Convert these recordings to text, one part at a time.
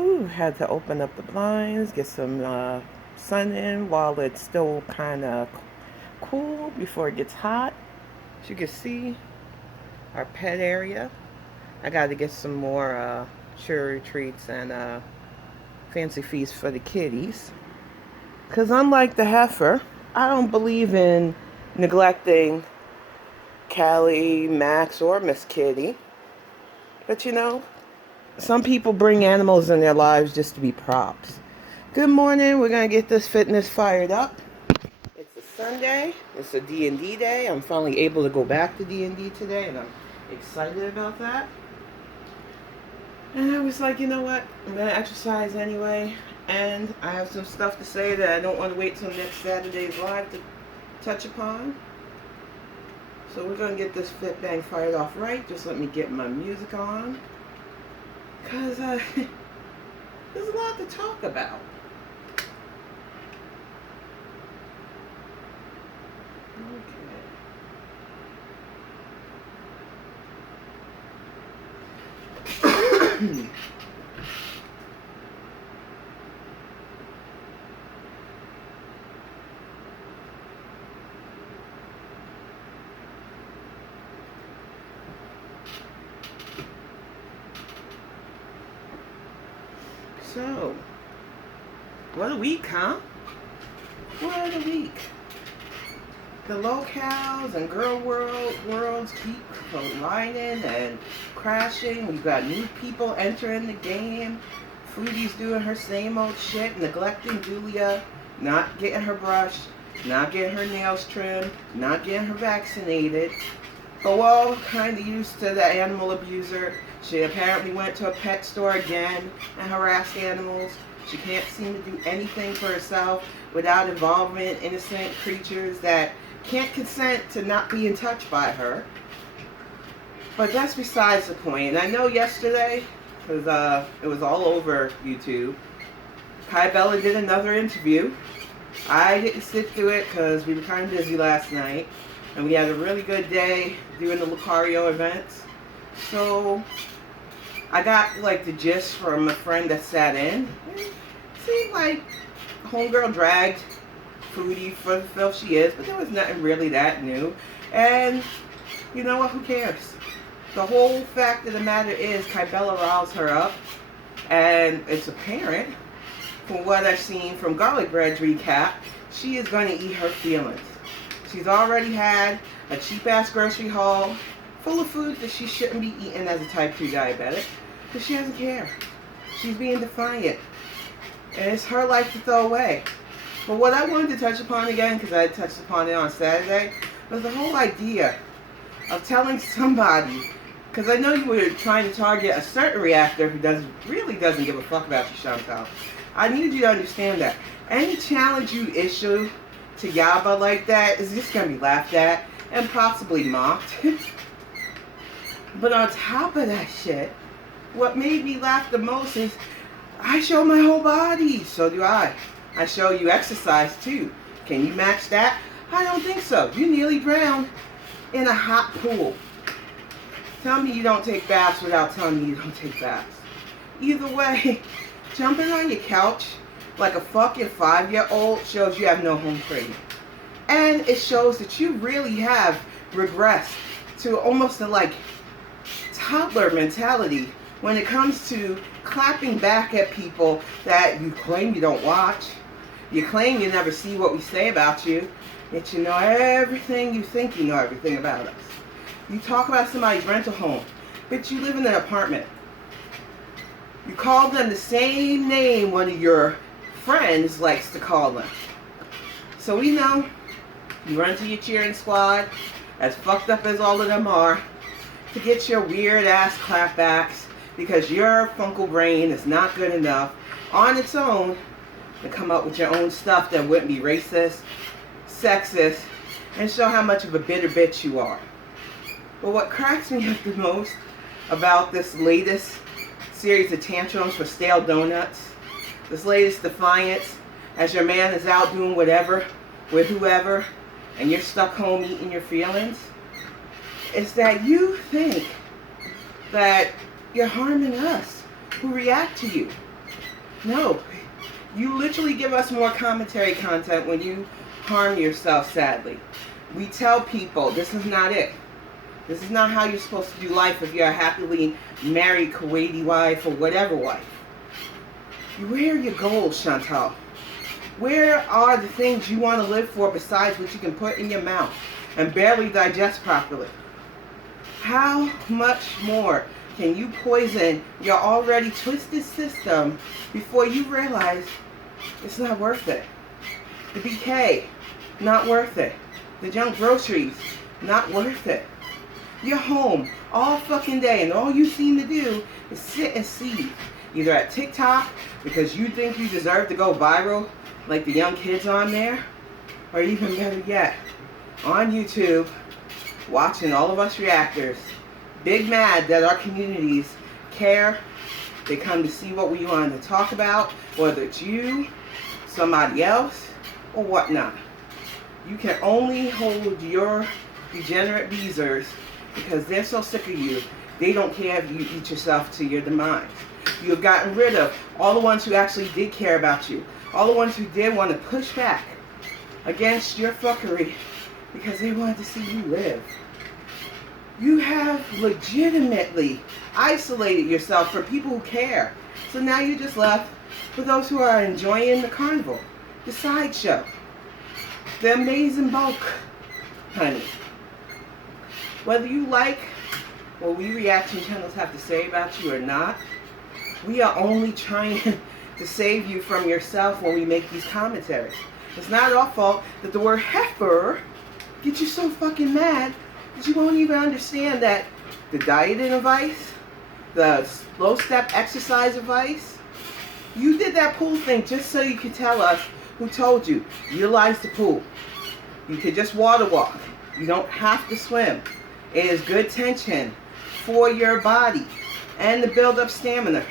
Ooh, had to open up the blinds, get some sun in while it's still kind of cool before it gets hot. As you can see, our pet area. I got to get some more cherry treats and fancy feast for the kitties. Because unlike the heifer, I don't believe in neglecting Callie, Max, or Miss Kitty. But you know, some people bring animals in their lives just to be props. Good morning. We're going to get this fitness fired up. It's a Sunday. It's a D&D day. I'm finally able to go back to D&D today, and I'm excited about that. And I was like, you know what? I'm going to exercise anyway. And I have some stuff to say that I don't want to wait till next Saturday's live to touch upon. So we're going to get this Fitbang fired off right. Just let me get my music on. Because there's a lot to talk about. Okay. So, what a week, huh? What a week. The locales and worlds keep colliding and crashing. We've got new people entering the game. Foodie's doing her same old shit, neglecting Julia, not getting her brushed, not getting her nails trimmed, not getting her vaccinated. But we're all kind of used to the animal abuser. She apparently went to a pet store again and harassed animals. She can't seem to do anything for herself without involving innocent creatures that can't consent to not being touched by her. But that's besides the point. And I know yesterday, because it was all over YouTube, Kaibella did another interview. I didn't sit through it because we were kind of busy last night. And we had a really good day doing the Lucario events. So I got like the gist from a friend that sat in. It seemed like homegirl dragged Foodie for the filth she is, but there was nothing really that new. And you know what, who cares? The whole fact of the matter is Kaibella riles her up, and it's apparent from what I've seen from Garlic Bread's recap, she is going to eat her feelings. She's already had a cheap-ass grocery haul full of food that she shouldn't be eating as a type 2 diabetic, but she doesn't care. She's being defiant, and it's her life to throw away. But what I wanted to touch upon again, because I touched upon it on Saturday, was the whole idea of telling somebody, because I know you were trying to target a certain reactor who really doesn't give a fuck about you, Chantal. I need you to understand that. Any challenge you issue to Yaba like that is just going to be laughed at and possibly mocked. But on top of that shit, what made me laugh the most is I show my whole body. So do I. I show you exercise too. Can you match that? I don't think so. You nearly drowned in a hot pool. Tell me you don't take baths without telling me you don't take baths. Either way, jumping on your couch like a fucking 5-year-old shows you have no home training. And it shows that you really have regressed to almost a like toddler mentality when it comes to clapping back at people that you claim you don't watch. You claim you never see what we say about you, yet you know everything you think you know everything about us. You talk about somebody's rental home, but you live in an apartment. You call them the same name one of your friends likes to call them. So we know you run to your cheering squad, as fucked up as all of them are, to get your weird ass clapbacks because your funkle brain is not good enough on its own to come up with your own stuff that wouldn't be racist, sexist, and show how much of a bitter bitch you are. But what cracks me up the most about this latest series of tantrums for stale donuts, this latest defiance as your man is out doing whatever with whoever and you're stuck home eating your feelings, is that you think that you're harming us who react to you. No. You literally give us more commentary content when you harm yourself, sadly. We tell people this is not it. This is not how you're supposed to do life if you're a happily married Kuwaiti wife or whatever wife. Where are your goals, Chantal? Where are the things you want to live for besides what you can put in your mouth and barely digest properly? How much more can you poison your already twisted system before you realize it's not worth it? The BK, not worth it. The junk groceries, not worth it. You're home all fucking day and all you seem to do is sit and see. Either at TikTok because you think you deserve to go viral like the young kids on there, or even better yet, on YouTube watching all of us reactors, big mad that our communities care. They come to see what we want to talk about, whether it's you, somebody else, or whatnot. You can only hold your degenerate beezers because they're so sick of you. They don't care if you eat yourself to your demise. You have gotten rid of all the ones who actually did care about you. All the ones who did want to push back against your fuckery because they wanted to see you live. You have legitimately isolated yourself from people who care. So now you're just left with those who are enjoying the carnival, the sideshow, the amazing bulk, honey. Whether you like what we reaction channels have to say about you or not, we are only trying to save you from yourself when we make these commentaries. It's not our fault that the word heifer gets you so fucking mad that you won't even understand that the dieting advice, the slow step exercise advice, you did that pool thing just so you could tell us who told you. Utilize the pool. You could just water walk. You don't have to swim. It is good tension for your body and to build up stamina.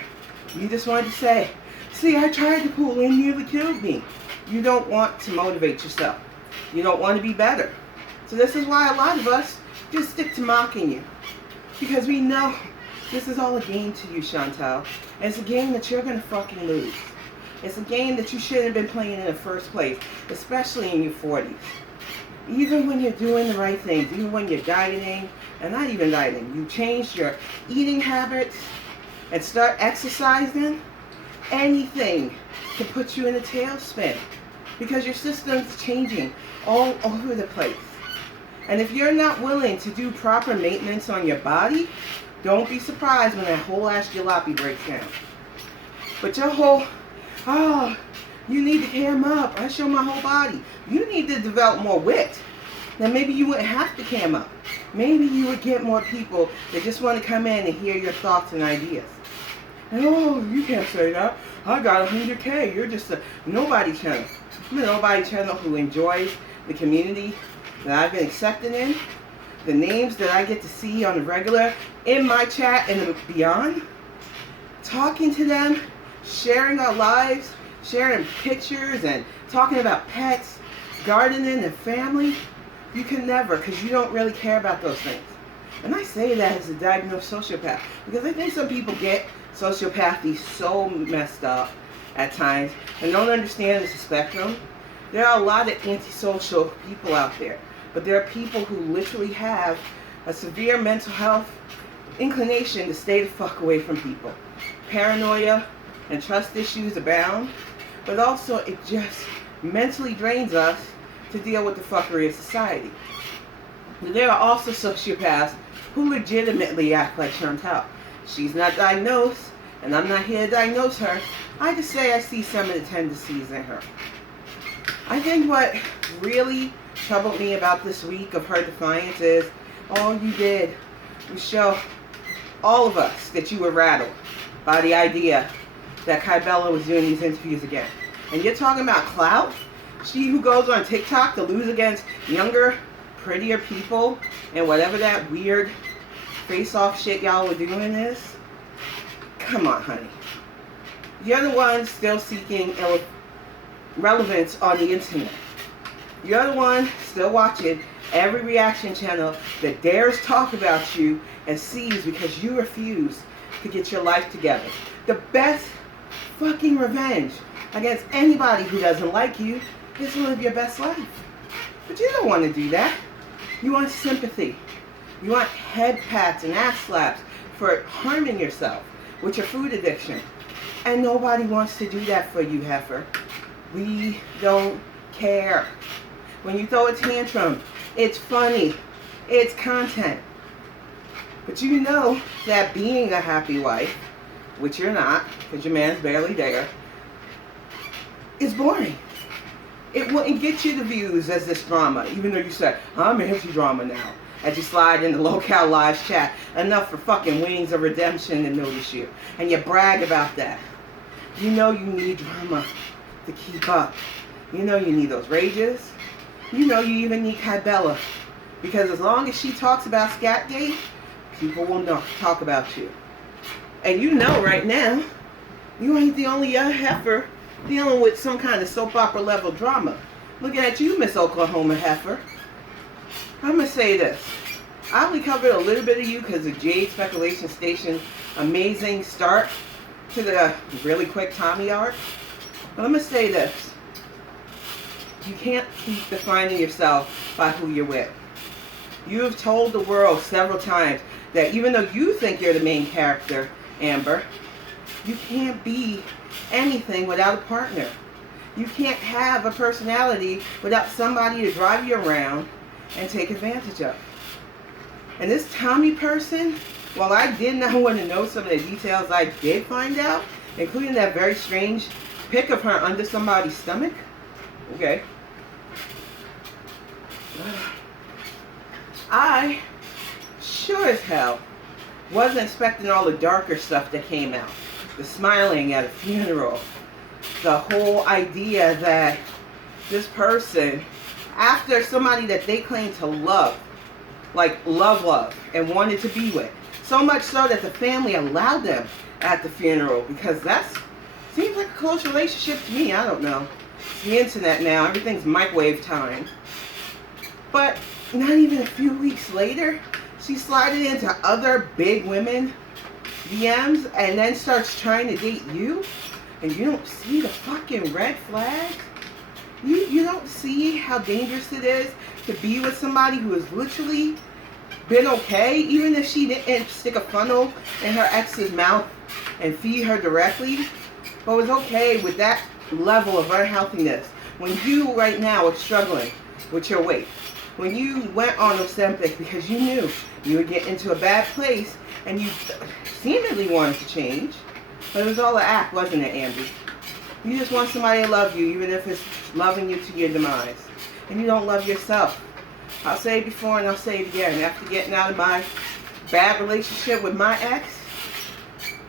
You just wanted to say, see, I tried the pool and it nearly killed me. You don't want to motivate yourself. You don't want to be better. So this is why a lot of us just stick to mocking you. Because we know this is all a game to you, Chantal. And it's a game that you're going to fucking lose. It's a game that you shouldn't have been playing in the first place, especially in your 40s. Even when you're doing the right things, even when you're dieting, and not even dieting, you change your eating habits and start exercising, anything can put you in a tailspin because your system's changing all over the place. And if you're not willing to do proper maintenance on your body, don't be surprised when that whole ass jalopy breaks down. But your whole, oh, you need to cam up. I show my whole body. You need to develop more wit. Then maybe you wouldn't have to cam up. Maybe you would get more people that just want to come in and hear your thoughts and ideas. And oh, you can't say that. I got 100K. You're just a nobody channel. I'm a nobody channel who enjoys the community that I've been accepted in, the names that I get to see on the regular in my chat and beyond, talking to them, sharing our lives, sharing pictures and talking about pets, gardening and family. You can never, because you don't really care about those things. And I say that as a diagnosed sociopath because I think some people get sociopathy so messed up at times and don't understand it's a spectrum. There are a lot of antisocial people out there, but there are people who literally have a severe mental health inclination to stay the fuck away from people. Paranoia and trust issues abound, but also it just mentally drains us to deal with the fuckery of society. But there are also sociopaths who legitimately act like Chantal. She's not diagnosed, and I'm not here to diagnose her. I just say I see some of the tendencies in her. I think what really troubled me about this week of her defiance is all you did was show all of us that you were rattled by the idea that Kaibella was doing these interviews again. And you're talking about clout? She who goes on TikTok to lose against younger, prettier people and whatever that weird face-off shit y'all were doing is? Come on, honey. You're the one still seeking relevance on the internet. You're the one still watching every reaction channel that dares talk about you and sees because you refuse to get your life together. The best fucking revenge against anybody who doesn't like you is to live your best life. But you don't want to do that. You want sympathy. You want head pats and ass slaps for harming yourself with your food addiction. And nobody wants to do that for you, heifer. We don't care. When you throw a tantrum, it's funny. It's content. But you know that being a happy wife, which you're not, because your man's barely there, is boring. It wouldn't get you the views as this drama, even though you said, I'm anti-drama now. As you slide in the Local Lives chat, enough for fucking Wings of Redemption to notice you. And you brag about that. You know you need drama to keep up. You know you need those rages. You know you even need Kaibella. Because as long as she talks about Scatgate, people will talk about you. And you know right now, you ain't the only young heifer dealing with some kind of soap opera level drama. Looking at you, Miss Oklahoma heifer. I'm going to say this. I only covered a little bit of you because of Jade Speculation Station's amazing start to the really quick Tommy arc. But I'm going to say this. You can't keep defining yourself by who you're with. You have told the world several times that even though you think you're the main character, Amber, you can't be anything without a partner. You can't have a personality without somebody to drive you around and take advantage of. And this Tommy person, while I did not want to know some of the details I did find out, including that very strange pic of her under somebody's stomach, okay, I sure as hell wasn't expecting all the darker stuff that came out. The smiling at a funeral. The whole idea that this person, after somebody that they claim to love, like love, and wanted to be with, so much so that the family allowed them at the funeral, because that's, seems like a close relationship to me. I don't know. It's the internet now. Everything's microwave time. But not even a few weeks later, she slided into other big women DMs and then starts trying to date you, and you don't see the fucking red flag? You don't see how dangerous it is to be with somebody who has literally been okay, even if she didn't stick a funnel in her ex's mouth and feed her directly, but was okay with that level of unhealthiness when you right now are struggling with your weight. When you went on Ozempic because you knew you would get into a bad place and you seemingly wanted to change, but it was all an act, wasn't it, Andy? You just want somebody to love you, even if it's loving you to your demise. And you don't love yourself. I'll say it before and I'll say it again. After getting out of my bad relationship with my ex,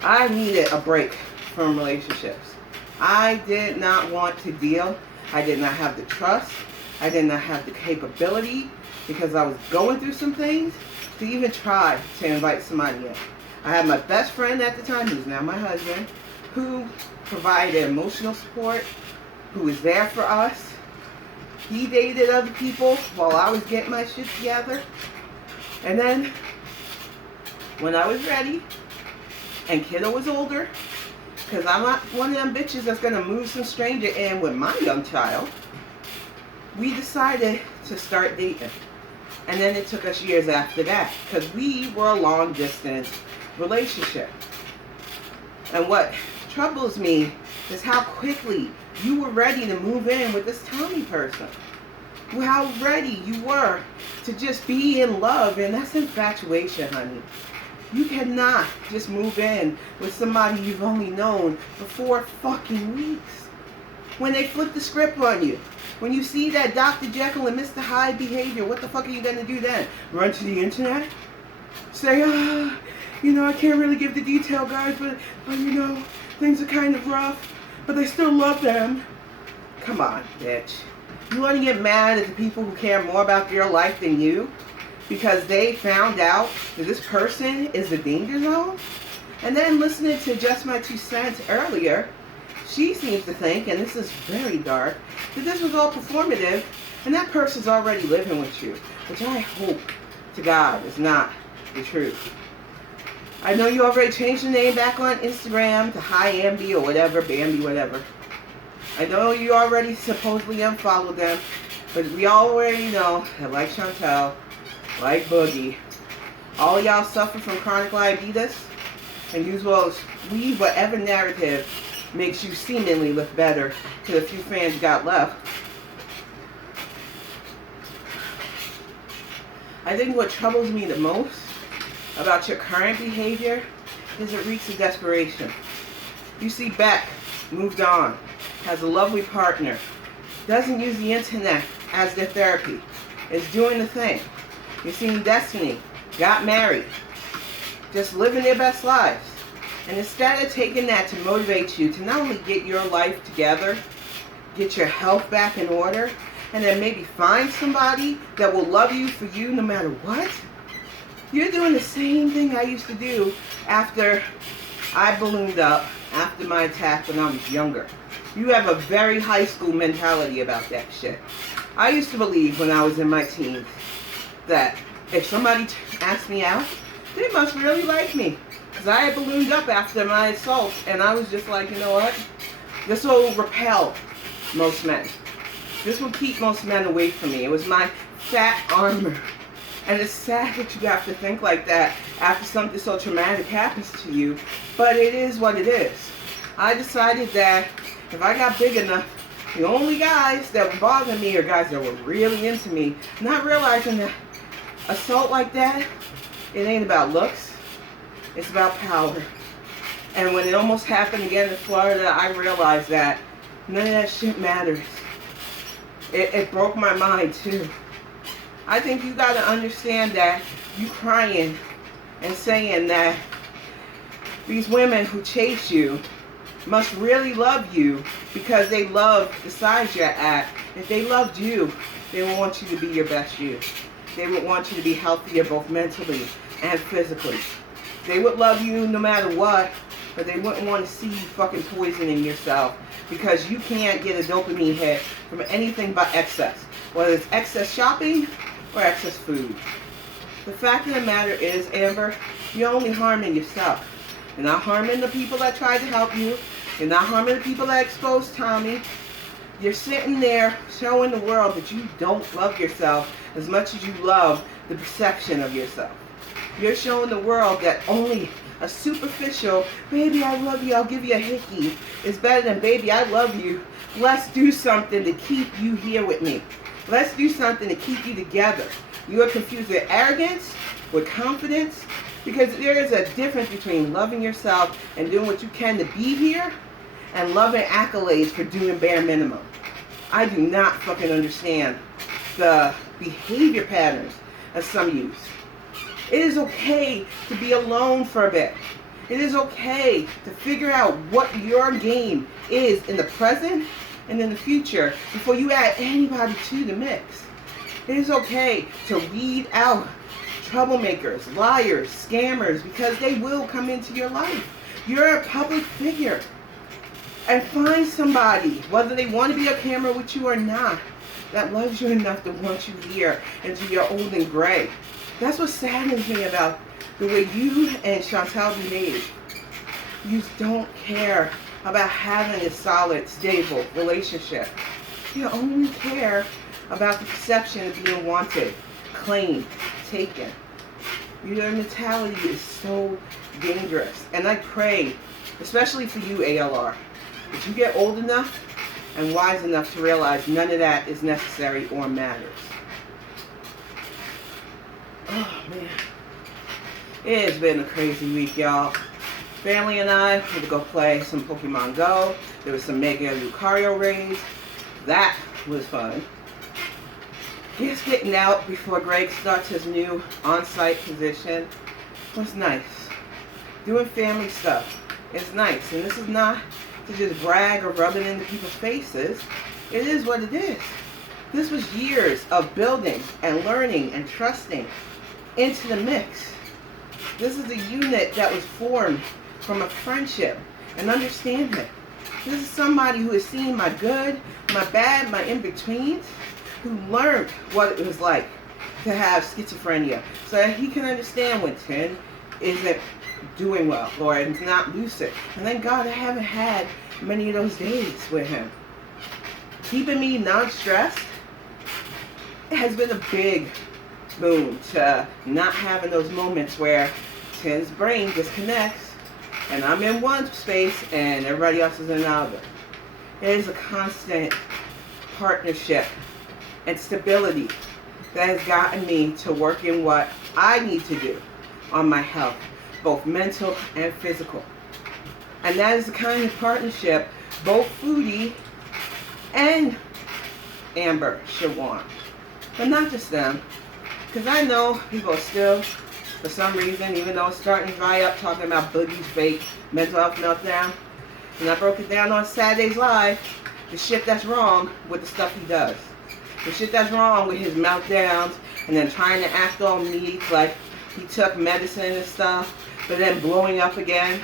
I needed a break from relationships. I did not want to deal. I did not have the trust. I did not have the capability, because I was going through some things, to even try to invite somebody in. I had my best friend at the time, who's now my husband, who provided emotional support, who was there for us. He dated other people while I was getting my shit together. And then, when I was ready, and kiddo was older, because I'm not one of them bitches that's going to move some stranger in with my young child, we decided to start dating. And then it took us years after that, because we were a long distance relationship. And what troubles me is how quickly you were ready to move in with this Tommy person. How ready you were to just be in love, and that's infatuation, honey. You cannot just move in with somebody you've only known for 4 fucking weeks. When they flip the script on you, when you see that Dr. Jekyll and Mr. Hyde behavior, what the fuck are you going to do then? Run to the internet? Say, I can't really give the detail, guys, but things are kind of rough, but they still love them. Come on, bitch. You want to get mad at the people who care more about your life than you because they found out that this person is the danger zone? And then listening to Just My 2 Cents earlier, she seems to think, and this is very dark, that this was all performative, and that person's already living with you, which I hope to God is not the truth. I know you already changed the name back on Instagram to Hi Ambi or whatever, Bambi, whatever. I know you already supposedly unfollowed them, but we already know that like Chantal, like Boogie, all y'all suffer from chronic diabetes, and you will weave whatever narrative makes you seemingly look better to the few fans you got left. I think what troubles me the most about your current behavior is it reeks of desperation. You see Beck moved on, has a lovely partner, doesn't use the internet as their therapy, is doing the thing. You're seeing Destiny, got married, just living their best lives. And instead of taking that to motivate you to not only get your life together, get your health back in order, and then maybe find somebody that will love you for you no matter what, you're doing the same thing I used to do after I ballooned up after my attack when I was younger. You have a very high school mentality about that shit. I used to believe when I was in my teens that if somebody asked me out, they must really like me. Because I had ballooned up after my assault, and I was just like, you know what? This will repel most men. This will keep most men away from me. It was my fat armor. And it's sad that you have to think like that after something so traumatic happens to you, but it is what it is. I decided that if I got big enough, the only guys that would bother me are guys that were really into me, not realizing that assault like that, it ain't about looks, it's about power. And when it almost happened again in Florida, I realized that none of that shit matters. It broke my mind too. I think you gotta understand that you crying and saying that these women who chase you must really love you because they love the size you're at. If they loved you, they would want you to be your best you. They would want you to be healthier both mentally and physically. They would love you no matter what, but they wouldn't want to see you fucking poisoning yourself because you can't get a dopamine hit from anything but excess, whether it's excess shopping or excess food. The fact of the matter is, Amber, you're only harming yourself. You're not harming the people that tried to help you. You're not harming the people that exposed Tommy. You're sitting there showing the world that you don't love yourself as much as you love the perception of yourself. You're showing the world that only a superficial, baby, I love you, I'll give you a hickey, is better than, baby, I love you. Let's do something to keep you here with me. Let's do something to keep you together. You are confused with arrogance, with confidence, because there is a difference between loving yourself and doing what you can to be here and loving accolades for doing bare minimum. I do not fucking understand the behavior patterns of some youths. It is okay to be alone for a bit. It is okay to figure out what your game is in the present and in the future before you add anybody to the mix. It is okay to weed out troublemakers, liars, scammers, because they will come into your life. You're a public figure. And find somebody, whether they want to be on camera with you or not, that loves you enough to want you here until you're old and gray. That's what saddens me about the way you and Chantal behave. You don't care about having a solid, stable relationship. You only care about the perception of being wanted, claimed, taken. Your mentality is so dangerous. And I pray, especially for you, ALR, that you get old enough and wise enough to realize none of that is necessary or matters. Oh, man. It has been a crazy week, y'all. Family and I had to go play some Pokemon Go. There was some Mega Lucario raids. That was fun. Just getting out before Greg starts his new on-site position was nice. Doing family stuff is nice. And this is not to just brag or rub it into people's faces. It is what it is. This was years of building and learning and trusting into the mix. This is a unit that was formed from a friendship and understanding. This is somebody who has seen my good, my bad, my in-betweens, who learned what it was like to have schizophrenia so that he can understand when 10 isn't doing well, or it's not lucid. And thank God I haven't had many of those days with him. Keeping me non-stressed has been a big boon to not having those moments where Tim's brain disconnects and I'm in one space and everybody else is in another. It is a constant partnership and stability that has gotten me to work in what I need to do on my health, both mental and physical. And that is the kind of partnership both Foodie and Amber should want. But not just them. Because I know people are still, for some reason, even though it's starting to dry up, talking about Boogie's fake mental health meltdown. And I broke it down on Saturday's Live, the shit that's wrong with the stuff he does. The shit that's wrong with his meltdowns and then trying to act all meek like he took medicine and stuff, but then blowing up again.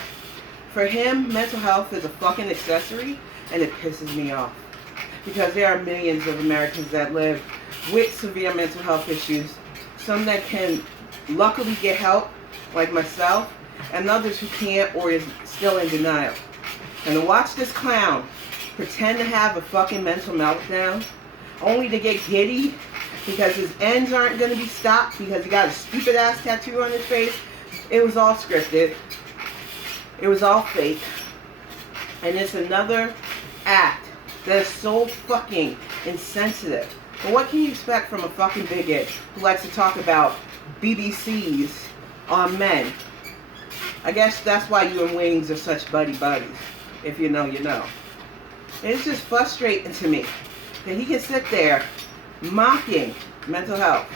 For him, mental health is a fucking accessory, and it pisses me off. Because there are millions of Americans that live with severe mental health issues, some that can luckily get help, like myself, and others who can't or is still in denial. And to watch this clown pretend to have a fucking mental meltdown, only to get giddy because his ends aren't going to be stopped because he got a stupid ass tattoo on his face. It was all scripted. It was all fake. And it's another act that is so fucking insensitive. But what can you expect from a fucking bigot who likes to talk about BBCs on men? I guess that's why you and Wings are such buddy-buddies. If you know, you know. And it's just frustrating to me that he can sit there mocking mental health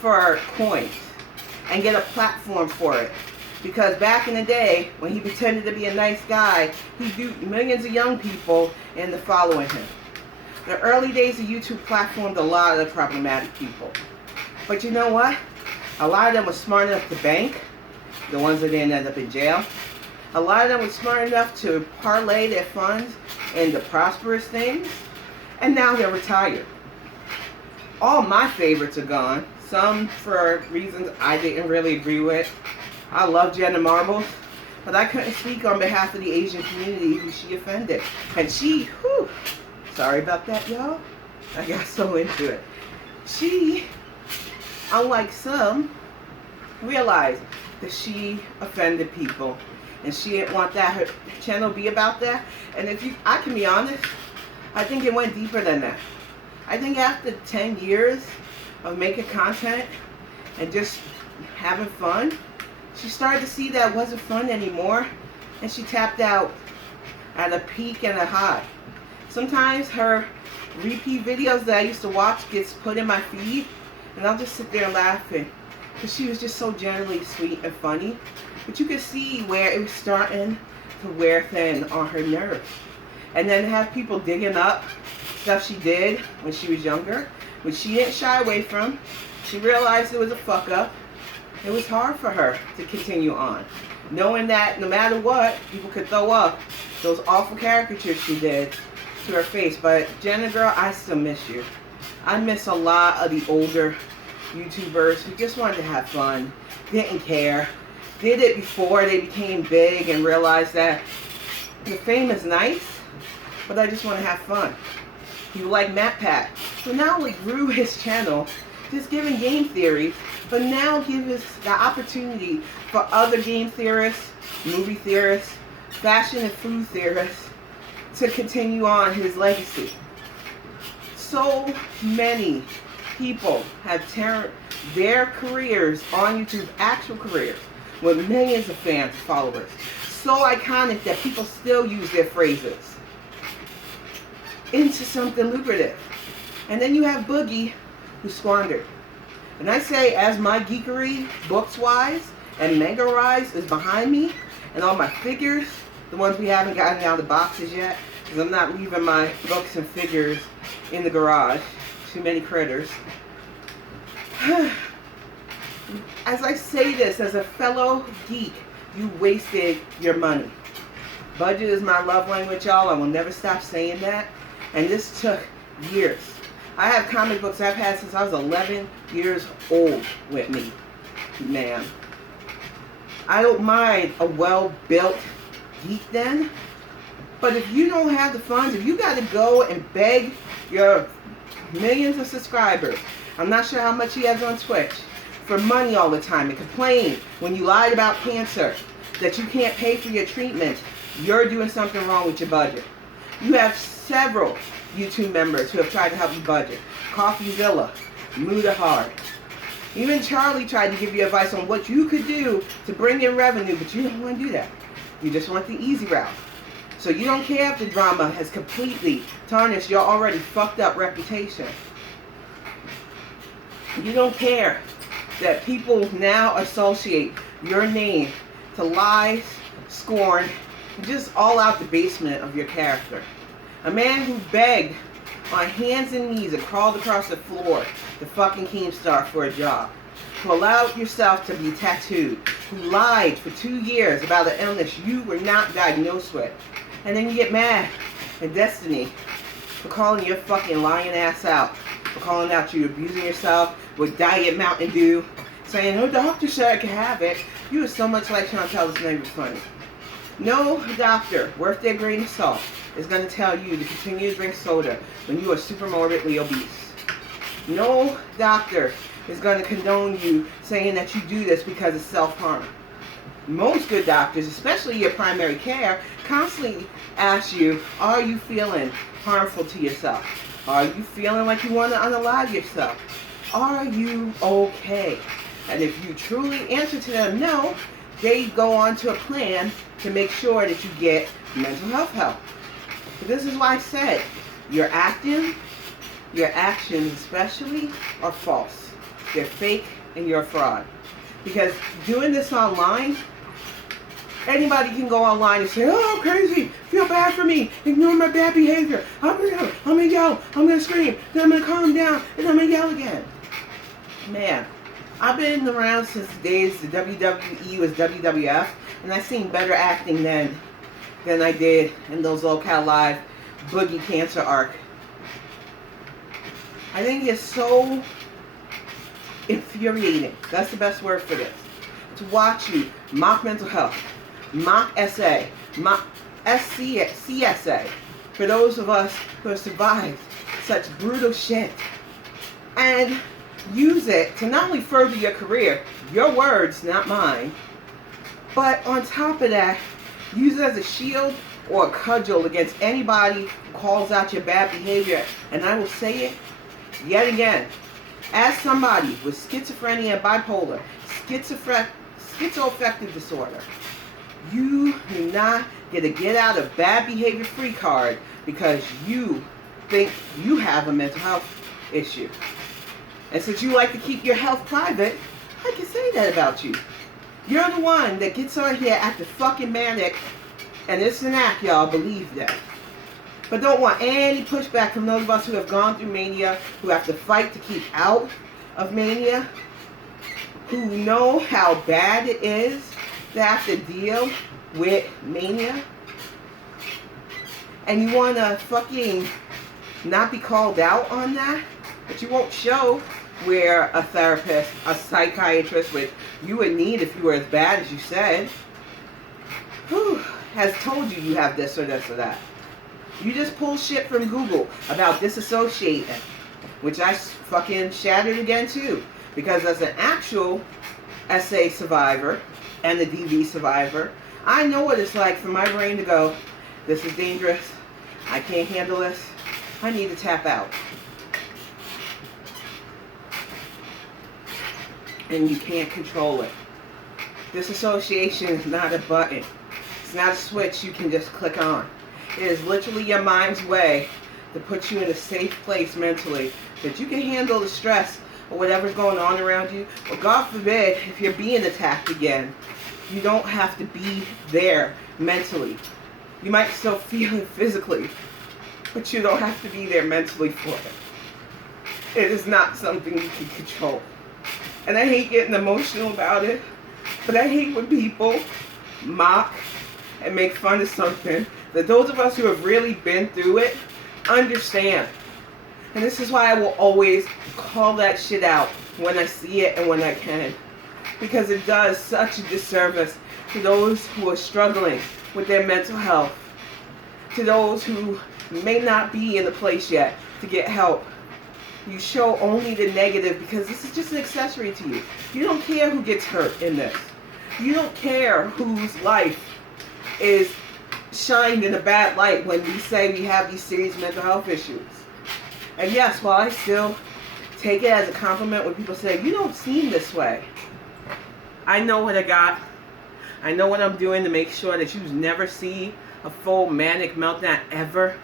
for coins and get a platform for it. Because back in the day, when he pretended to be a nice guy, he duped millions of young people into following him. The early days of YouTube platformed a lot of problematic people. But you know what? A lot of them were smart enough to bank, the ones that didn't end up in jail. A lot of them were smart enough to parlay their funds into prosperous things, and now they're retired. All my favorites are gone, some for reasons I didn't really agree with. I love Jenna Marbles, but I couldn't speak on behalf of the Asian community who she offended. And she, whew, sorry about that, y'all. I got so into it. She, unlike some, realized that she offended people. And she didn't want that her channel be about that. And I can be honest, I think it went deeper than that. I think after 10 years of making content and just having fun, she started to see that it wasn't fun anymore, and she tapped out at a peak and a high. Sometimes her repeat videos that I used to watch gets put in my feed, and I'll just sit there laughing, because she was just so generally sweet and funny. But you could see where it was starting to wear thin on her nerves. And then have people digging up stuff she did when she was younger, which she didn't shy away from. She realized it was a fuck up. It was hard for her to continue on, knowing that no matter what, people could throw up those awful caricatures she did to her face. But Jenna girl, I still miss you. I miss a lot of the older YouTubers who just wanted to have fun, didn't care, did it before they became big and realized that the fame is nice, but I just want to have fun. People like MatPat, who not only grew his channel, just giving game theories, but now gives the opportunity for other game theorists, movie theorists, fashion and food theorists to continue on his legacy. So many people have turned their careers on YouTube, actual careers, with millions of fans and followers. So iconic that people still use their phrases into something lucrative. And then you have Boogie, who squandered. And I say, as my geekery, books-wise and manga-wise, is behind me, and all my figures, the ones we haven't gotten out of the boxes yet, because I'm not leaving my books and figures in the garage. Too many critters. As I say this, as a fellow geek, you wasted your money. Budget is my love language, y'all. I will never stop saying that. And this took years. I have comic books I've had since I was 11 years old with me, man. I don't mind a well-built geek den. But if you don't have the funds, if you got to go and beg your millions of subscribers, I'm not sure how much he has on Twitch, for money all the time and complain when you lied about cancer that you can't pay for your treatment, you're doing something wrong with your budget. You have several YouTube members who have tried to help you budget. CoffeeZilla, Muda Hard. Even Charlie tried to give you advice on what you could do to bring in revenue, but you don't want to do that. You just want the easy route. So you don't care if the drama has completely tarnished your already fucked up reputation. You don't care that people now associate your name to lies, scorn, and just all out debasement of your character. A man who begged on hands and knees and crawled across the floor to fucking Keemstar for a job. Who allowed yourself to be tattooed. Who lied for 2 years about an illness you were not diagnosed with. And then you get mad at Destiny for calling your fucking lying ass out. For calling out you abusing yourself with Diet Mountain Dew. Saying, no doctor said I could have it. You are so much like Chantal, it's not even funny. No doctor worth their grain of salt is going to tell you to continue to drink soda when you are super morbidly obese. No doctor is going to condone you saying that you do this because it's self-harm. Most good doctors, especially your primary care, constantly ask you, are you feeling harmful to yourself? Are you feeling like you want to unalive yourself? Are you okay? And if you truly answer to them no, they go on to a plan to make sure that you get mental health help. But this is why I said, your actions especially, are false. They're fake and you're a fraud. Because doing this online, anybody can go online and say, oh, I'm crazy, feel bad for me, ignore my bad behavior, I'm gonna yell, I'm gonna scream, then I'm gonna calm down, and I'm gonna yell again. Man, I've been around since the days the WWE was WWF, and I've seen better acting then than I did in those Local Live Boogie cancer arc. I think it's so infuriating, that's the best word for this, to watch you mock mental health, mock SA, mock CSA, for those of us who have survived such brutal shit, and use it to not only further your career, your words, not mine, but on top of that, use it as a shield or a cudgel against anybody who calls out your bad behavior. And I will say it yet again, as somebody with schizophrenia and bipolar, schizoaffective disorder, you do not get a get out of bad behavior free card because you think you have a mental health issue. And since you like to keep your health private, I can say that about you. You're the one that gets on here acting fucking manic, and it's an act, y'all, believe that. But don't want any pushback from those of us who have gone through mania, who have to fight to keep out of mania, who know how bad it is to have to deal with mania. And you want to fucking not be called out on that, but you won't show where a therapist, a psychiatrist, which you would need if you were as bad as you said, has told you you have this or this or that. You just pull shit from Google about disassociating, which I fucking shattered again too. Because as an actual SA survivor and a DV survivor, I know what it's like for my brain to go, this is dangerous, I can't handle this, I need to tap out. And you can't control it. Disassociation is not a button. It's not a switch you can just click on. It is literally your mind's way to put you in a safe place mentally that you can handle the stress or whatever's going on around you. Or God forbid, if you're being attacked again, you don't have to be there mentally. You might still feel it physically, but you don't have to be there mentally for it. It is not something you can control. And I hate getting emotional about it, but I hate when people mock and make fun of something that those of us who have really been through it understand. And this is why I will always call that shit out when I see it and when I can. because it does such a disservice to those who are struggling with their mental health, to those who may not be in the place yet to get help. You show only the negative because this is just an accessory to you. You don't care who gets hurt in this. You don't care whose life is shined in a bad light when we say we have these serious mental health issues. And yes, while I still take it as a compliment when people say, you don't seem this way, I know what I got. I know what I'm doing to make sure that you never see a full manic meltdown ever.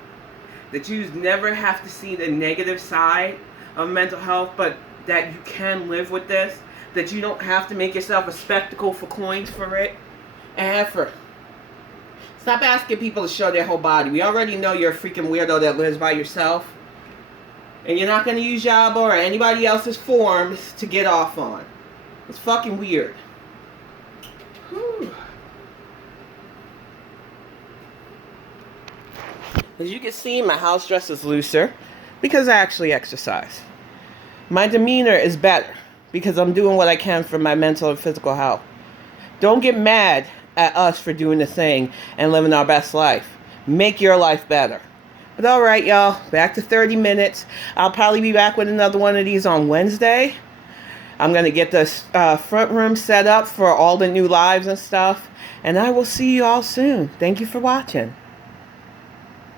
That you never have to see the negative side of mental health, but that you can live with this. That you don't have to make yourself a spectacle for coins for it. And effort. Stop asking people to show their whole body. We already know you're a freaking weirdo that lives by yourself. And you're not going to use Yall or anybody else's forms to get off on. It's fucking weird. Whew. As you can see, my house dress is looser because I actually exercise. My demeanor is better because I'm doing what I can for my mental and physical health. Don't get mad at us for doing the thing and living our best life. Make your life better. But alright, y'all, back to 30 minutes. I'll probably be back with another one of these on Wednesday. I'm going to get the front room set up for all the new lives and stuff. And I will see you all soon. Thank you for watching.